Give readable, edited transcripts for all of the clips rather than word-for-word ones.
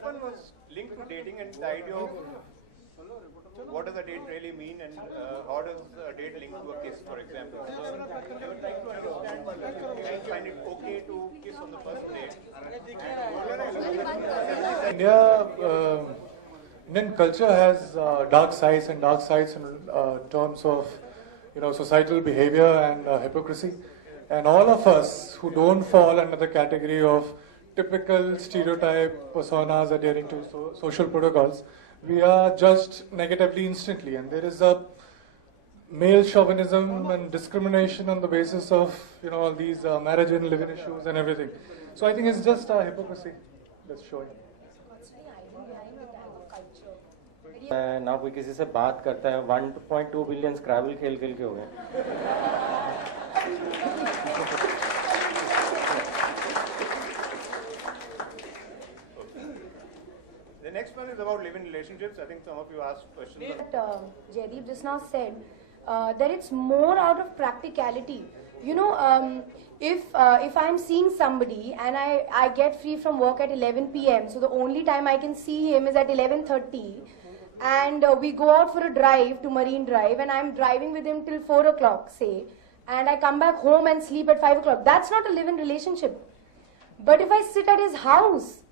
first one was linked to dating and the idea of what does a date really mean and how does a date link to a kiss, for example. So I would like to understand, do you guys find it okay to kiss on the first date? India, Indian culture has dark sides and dark sides in terms of societal behavior and hypocrisy. And all of us who don't fall under the category of typical stereotype personas adhering to social protocols, we are judged negatively instantly. And there is a male chauvinism and discrimination on the basis of all these marriage and live-in issues and everything. So I think it's just hypocrisy that's showing. ना कोई किसी से बात करता है 1.2 billion स्क्रैबल खेल खेल के हो गए. The next one is about live-in relationships. I think some of you asked questions. Jaideep just now said that it's more out of practicality. If I'm seeing somebody and I get free from work at 11 p.m. so the only time I can see him is at 11:30, and we go out for a drive to Marine Drive and I'm driving with him till 4 o'clock, say, and I come back home and sleep at 5 o'clock. That's not a live-in relationship. But if I sit at his house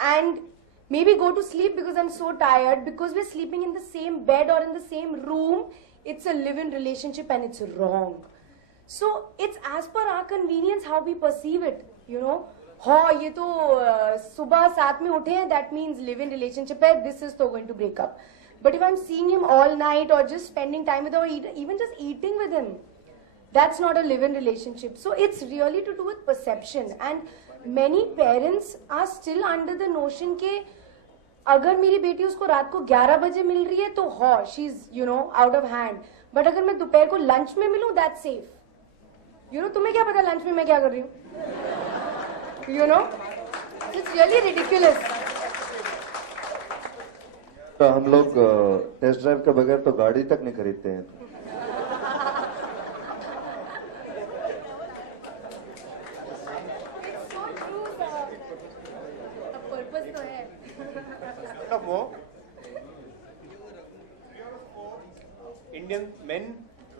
and maybe go to sleep because I'm so tired, because we're sleeping in the same bed or in the same room, it's a live-in relationship and it's wrong. So it's as per our convenience how we perceive it, हाँ ये तो सुबह साथ में उठे हैं, that means live-in relationship है, this is तो going to break up. But if I'm seeing him all night or just spending time with him or even just eating with him, that's not a live-in relationship. So it's really to do with perception, and many parents are still under the notion के अगर मेरी बेटी उसको रात को 11 बजे मिल रही है तो हाँ she's out of hand. But अगर मैं दोपहर को lunch में मिलूं, that's safe. तुम्हें क्या पता lunch में मैं क्या कर रही हूँ? It's really ridiculous. तो हम लोग टेस्ट ड्राइव के बगैर तो गाड़ी तक नहीं खरीदते हैं. पर्पस तो है. Indian men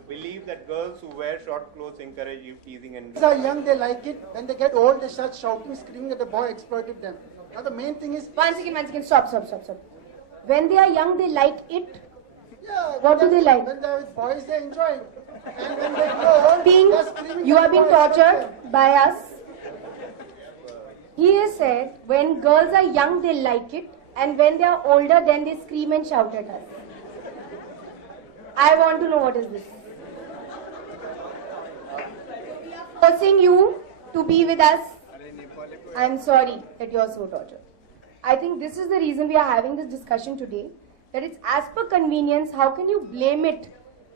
believe that girls who wear short clothes encourage teasing and... They are young, they like it. When they get old, they start shouting, screaming that the boy exploited them. Now the main thing is... One second, stop. When they are young, they like it. Yeah, what do they like? When they're with boys, they enjoy it. And when they grow old, you are being tortured by us. He has said, when girls are young, they like it. And when they are older, then they scream and shout at us. I want to know what is this. Forcing you to be with us. I'm sorry that you're so tortured. I think this is the reason we are having this discussion today. That it's as per convenience. How can you blame it?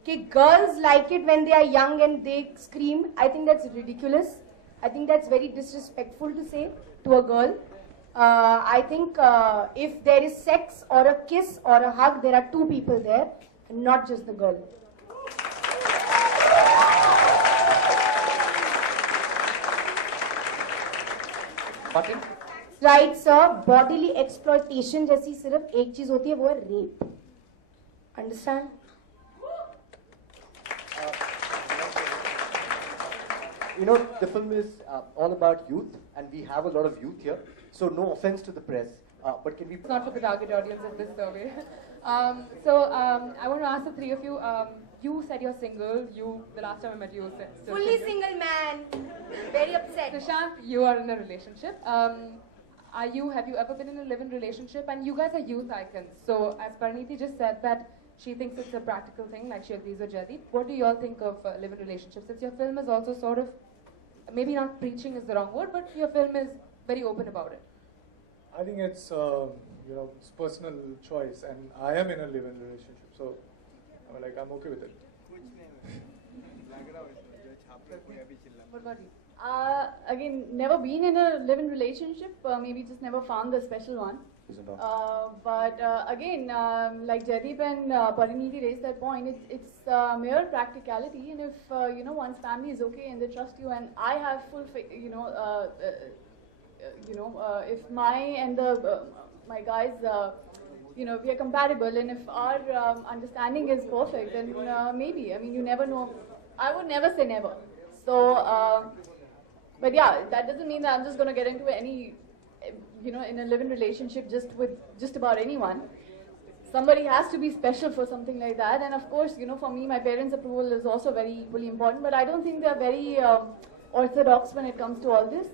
That girls like it when they are young and they scream. I think that's ridiculous. I think that's very disrespectful to say to a girl. I think if there is sex or a kiss or a hug, there are two people there, not just the girl. Right, sir. Bodily exploitation जैसी सिर्फ एक चीज होती है, वो है rape. Understand? The film is all about youth, and we have a lot of youth here. So no offense to the press, but can we... It's not for the target audience of this survey. I want to ask the three of you. You said you're single. The last time I met you, said still Fully single man. Very upset. Prashant, you are in a relationship. Have you ever been in a live-in relationship? And you guys are youth icons. So as Pariniti just said that she thinks it's a practical thing, like she agrees with Jaideep. What do you all think of live-in relationships? Since your film is also sort of, maybe not preaching is the wrong word, but your film is very open about it. I think it's it's personal choice, and I am in a live-in relationship, so I'm okay with it. What about you? Again, never been in a live-in relationship. Maybe just never found the special one. But again, like Jaideep and Pariniti raised that point, it's mere practicality, and if one's family is okay and they trust you, and I have full faith, if my and the my guys, we are compatible, and if our understanding is perfect, then maybe. I mean, you never know. I would never say never. So, but yeah, that doesn't mean that I'm just going to get into any, in a live-in relationship with just about anyone. Somebody has to be special for something like that. And of course, for me, my parents' approval is also very equally important. But I don't think they're very orthodox when it comes to all this.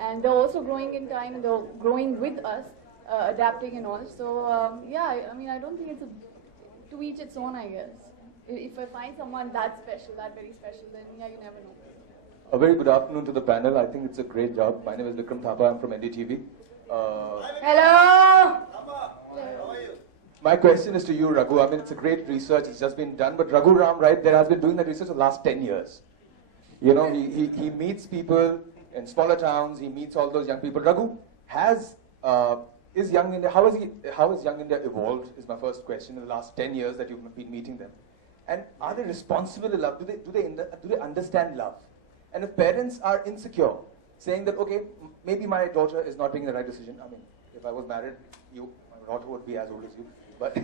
And they're also growing in time, and they're growing with us, adapting and all. So yeah, I mean, I don't think it's to each its own, I guess. If I find someone that special, that very special, then yeah, you never know. A very good afternoon to the panel. I think it's a great job. My name is Vikram Thapa. I'm from NDTV. Hello. My question is to you, Raghu. I mean, it's a great research. It's just been done. But Raghu Ram, right, there has been doing that research for the last 10 years. He meets people in smaller towns. He meets all those young people. Raghu, is Young India, how has Young India evolved is my first question in the last 10 years that you've been meeting them. And are they responsible in love? Do they understand love? And if parents are insecure, saying that, okay, maybe my daughter is not making the right decision. I mean, if I was married, my daughter would be as old as you. But,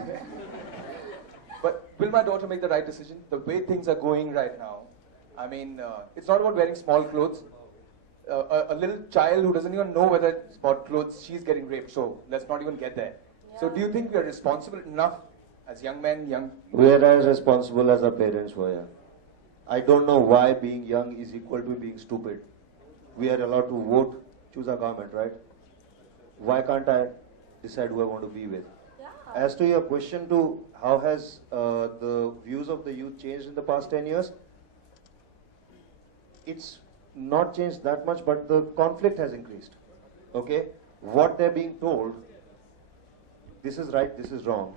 but will my daughter make the right decision? The way things are going right now, I mean, it's not about wearing small clothes. A little child who doesn't even know whether it's about clothes, she's getting raped. So let's not even get there. Yeah. So do you think we are responsible enough as young men, We are as responsible as our parents were, yeah. I don't know why being young is equal to being stupid. We are allowed to vote, choose our government, right? Why can't I decide who I want to be with? Yeah. As to your question to how has the views of the youth changed in the past 10 years, it's not changed that much, but the conflict has increased. Okay? What they're being told, this is right, this is wrong,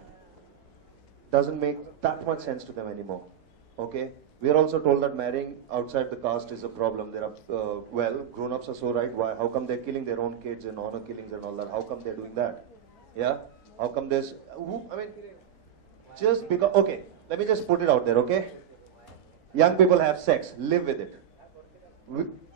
doesn't make that much sense to them anymore. Okay? We are also told that marrying outside the caste is a problem. There are, grown-ups are so right. Why? How come they're killing their own kids and honor killings and all that? How come they're doing that? Yeah? How come there's, just because, okay, let me just put it out there, okay? Young people have sex, live with it.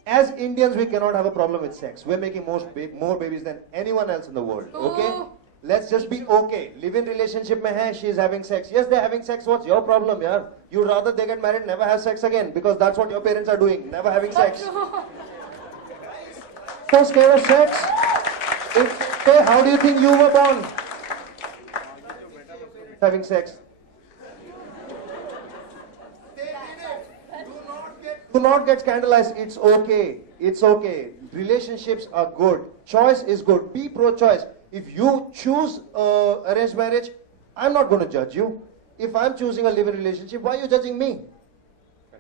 As Indians, we cannot have a problem with sex. We're making more babies than anyone else in the world, okay? Let's just be okay. Live-in relationship mein hai, she's having sex. Yes, they're having sex. What's your problem, yaar? You'd rather they get married, never have sex again, because that's what your parents are doing, never having sex. So scared of sex? Hey, how do you think you were born? Having sex. Do not get scandalized. It's okay. It's okay. Relationships are good. Choice is good. Be pro-choice. If you choose arranged marriage, I'm not going to judge you. If I'm choosing a live-in relationship, why are you judging me?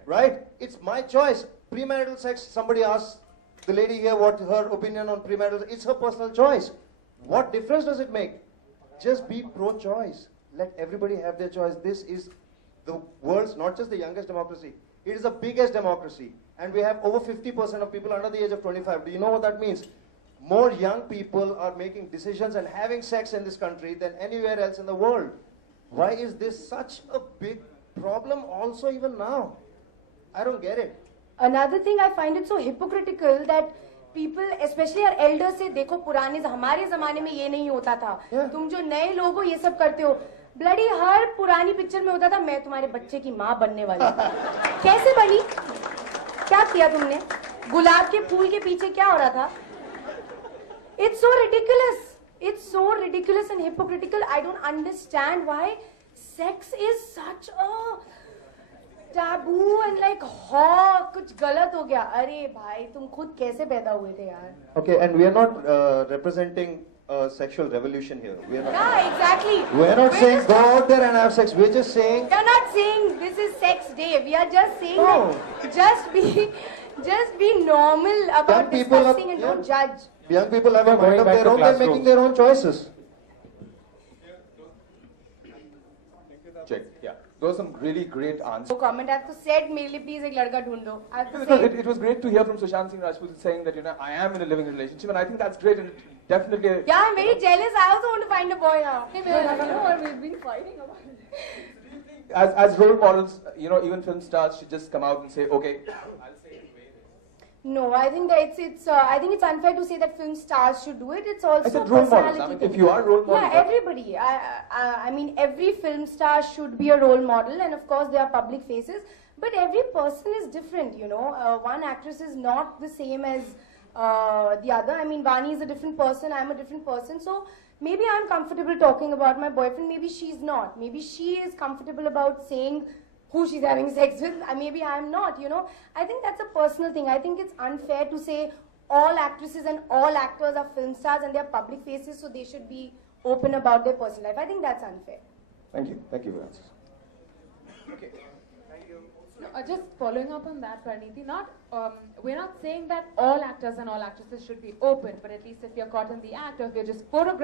Right? It's my choice. Premarital sex, somebody asked the lady here what her opinion on premarital, it's her personal choice. What difference does it make? Just be pro-choice. Let everybody have their choice. This is the world's, not just the youngest democracy, it is the biggest democracy. And we have over 50% of people under the age of 25. Do you know what that means? More young people are making decisions and having sex in this country than anywhere else in the world. Why is this such a big problem also even now? I don't get it. Another thing, I find it so hypocritical that people, especially our elders, say, देखो पुराने हमारे ज़माने में ये नहीं होता था. तुम जो नए लोग हो ये सब करते हो. ब्लडी हर पुरानी पिक्चर में होता था मैं तुम्हारे बच्चे की माँ बनने वाली. कैसे बनी? क्या किया तुमने? गुलाब के फूल के पीछे क्या हो रहा था? It's so ridiculous. It's so ridiculous and hypocritical. I don't understand why sex is such a taboo and like, कुछ गलत हो गया. अरे भाई, तुम खुद कैसे पैदा हुए थे यार? Okay, and we are not representing a sexual revolution here. We are not. Yeah, exactly. We are not saying go out there and have sex. We're just saying. We are not saying this is sex day. We are just saying that just be normal about discussing and don't judge. Young people have a mind of their own, they're making their own choices. Check, yeah. Those are some really great answers. No comment. I have to said, मेरे लिए please एक लड़का ढूंढो. I have to Because say. it was great to hear from Sushant Singh Rajput saying that, I am in a living relationship, and I think that's great, and it definitely. Yeah, I'm very jealous. I also want to find a boy now. We've been fighting about it. As role models, even film stars should just come out and say, okay, I'll say it. No, I think that I think it's unfair to say that film stars should do it. It's also I said role models. personality I mean, thing. if you are role models. Yeah, everybody. I mean, every film star should be a role model, and of course, they are public faces. But every person is different, you know. One actress is not the same as the other. I mean, Vani is a different person. I'm a different person. So maybe I'm comfortable talking about my boyfriend. Maybe she's not. Maybe she is comfortable about saying who she's having sex with. Maybe I'm not, you know. I think that's a personal thing. I think it's unfair to say all actresses and all actors are film stars and they're public faces, so they should be open about their personal life. I think that's unfair. Thank you. Thank you for answers. No, just following up on that, Parineeti, we're not saying that all actors and all actresses should be open, but at least if you're caught in the act or if you're just photographed